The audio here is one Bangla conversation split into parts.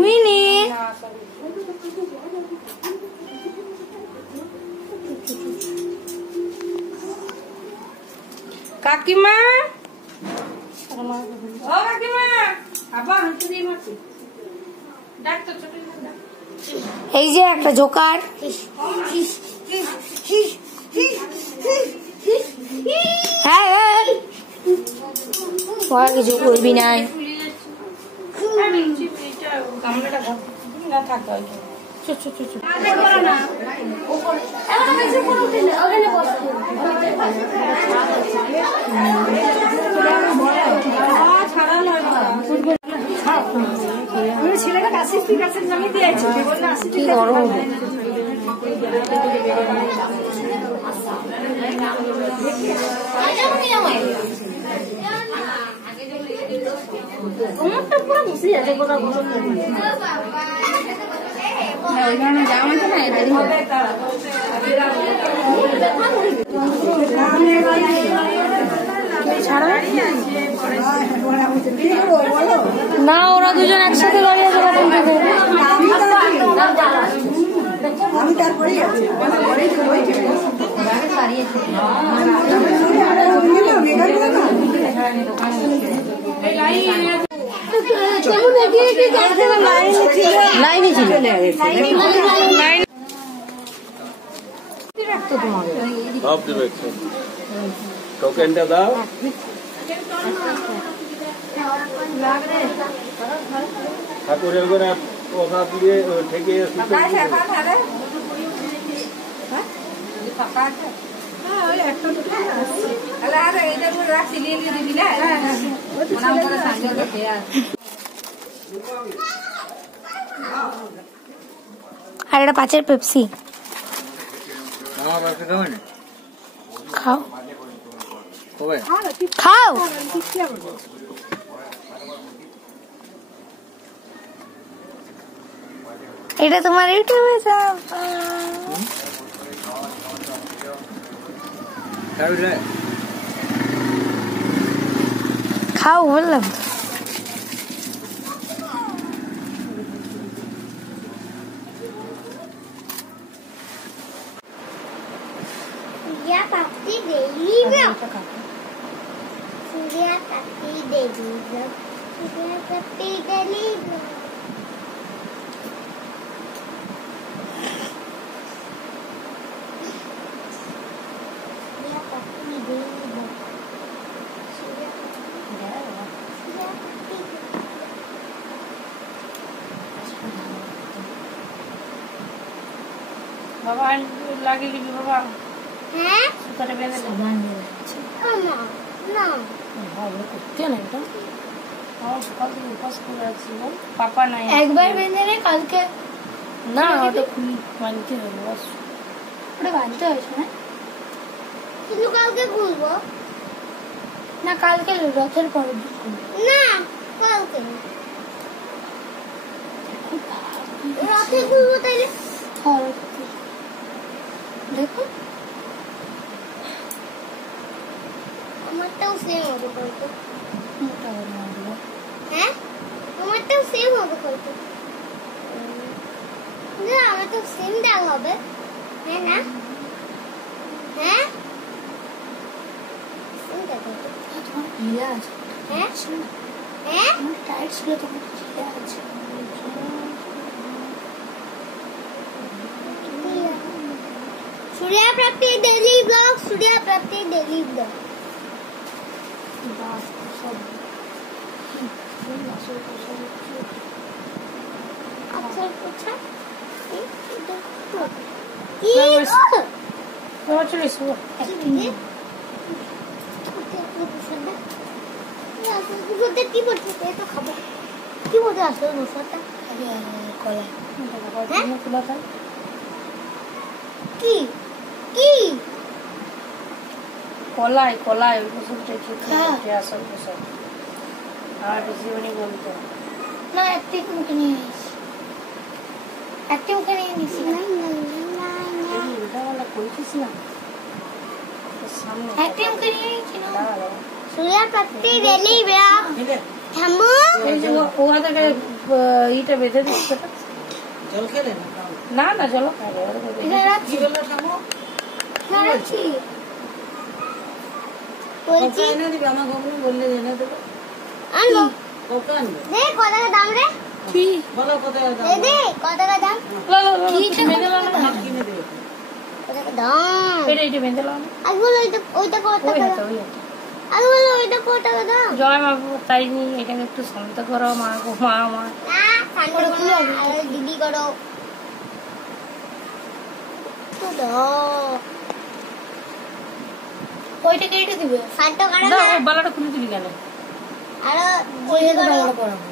মিনি কাকিমা ও কাকিমা আবার হুঁচড়ি মারছি ডাক তো ছোট এই যে একটা জোকার হ্যাঁ কিছু করবি না ছেলেটা কাশি নামিয়ে দিয়েছে কি গরম পুরো বসে যাচ্ছে না ওরা দুজন একসাথে দাঁড়িয়ে আছে আমি তারপরে লাইনে ছিল টোকেনটা দাও ঠাকুরের ঘরে কথা দিয়ে ঠেকে আর এটা 5-এর পেপসি খাও খাও এটা তোমার ইউটিউবে খাও বললাম বাবা লাগিয়ে দিবি বাবা হ্যাঁ সুতাটা বেঁধে না না করতে না এটা সকাল থেকে উপাস করে আছি পাপা নাই একবার বেঁধে রে কালকে না ওটা খুলি বাঁধতে হবে ওটা বাঁধতে হয়েছে না কিন্তু কালকে খুলবো না কালকে রথের পরের দিন না কালকে রথে খুলবো তাইলে দেখো আমারটাও সেম হবে কত হ্যাঁ আমারটাও সেম হবে কত না আমার তো সেম দাগ হবে হ্যাঁ না হ্যাঁ সেম দাগ হবে তোমার ইয়ে আছে হ্যাঁ হ্যাঁ টাইট ছিল তোমার ইয়ে আছে सूर्या प्राप्ति डेली ब्लॉग अक्षर पूछा चलो इसको কি বলতে এটা খাবো কি বলতে আসলে নসটা কলা খোলা থাকে কি কি কলাই কলাই ওসবটা খেতে আসল ওসব আর বেশি উনি বলতো না একটি মুখে নিয়ে এসেছি একটি মুখে নিয়ে নিয়েছি না এটা বলা কইছিস না সামনে একটি মুখে নিয়ে নিয়েছি না सूर्या प्राप्ति डेली ब्लॉग থামো এই যে ওখান থেকে ইটা বেঁধে দিচ্ছে জল খেলে না না না চলো খাবে কি হলো থামো বলছি বলছি এনে দিবে আমার গমনে বললে এনে দেবে আনো কত আনবে দে কত টাকা দাম রে কি বলো কত দাম দে দে কত টাকা দাম কি বেঁধে লাও না কিনে দেবে কত টাকা দাম এটা বেঁধে লাও না আগে বলো ওইটা কত ওই টাকা হাতে ওই হাতে আগে বলো ওইটা কত টাকা দাম জয় মা তাই নি এটাকে একটু শান্ত করো মা গো মা আমার না শান্ত করো না আরে দিদি করো তো দাও ওইটা কেটে দিবে শান্ত করো না না ও বালাটা খুলে দিবি কেন আর ওই হাতে বালাটা পরাবো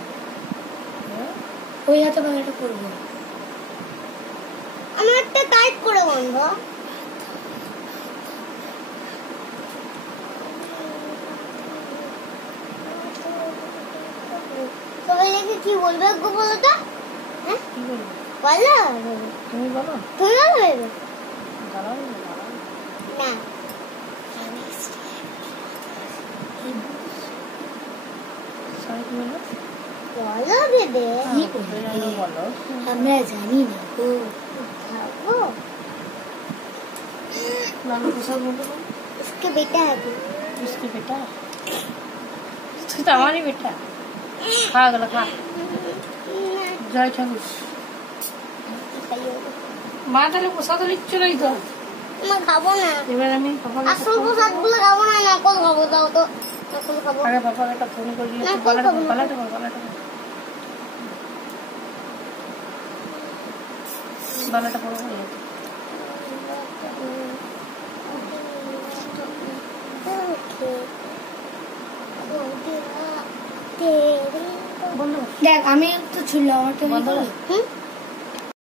ওই হাতে বালাটা করবো আমি একটা টাইট করে বাঁধবো সবাই দেখে কি বলবে গো বলো তো হ্যাঁ কি বলবো বলো তুমি বলো তুমি বলবে দাঁড়াও না সবাই কি বলো বলো বেবে বলো আমরা জানি না গো থাকো लालू प्रसाद बोल रहा उसके बेटा है तू उसके बेटा तू तो हमारी बेटा खा गला खा जय ठाकुर মা তাহলে প্রসাদ লিখছিলই তো मैं खाबो ना এবার আমি পাপাকে আসল প্রসাদ গুলো খাবো না নকল খাবো দাও তো নকল খাবো আরে পাপাকে একটা ফোন করে দিলে না, বালাটা কই খাবো? বালাটা বালাটা পড়ো দেখ আমি তো ছিল আমার তো বন্ধ হুম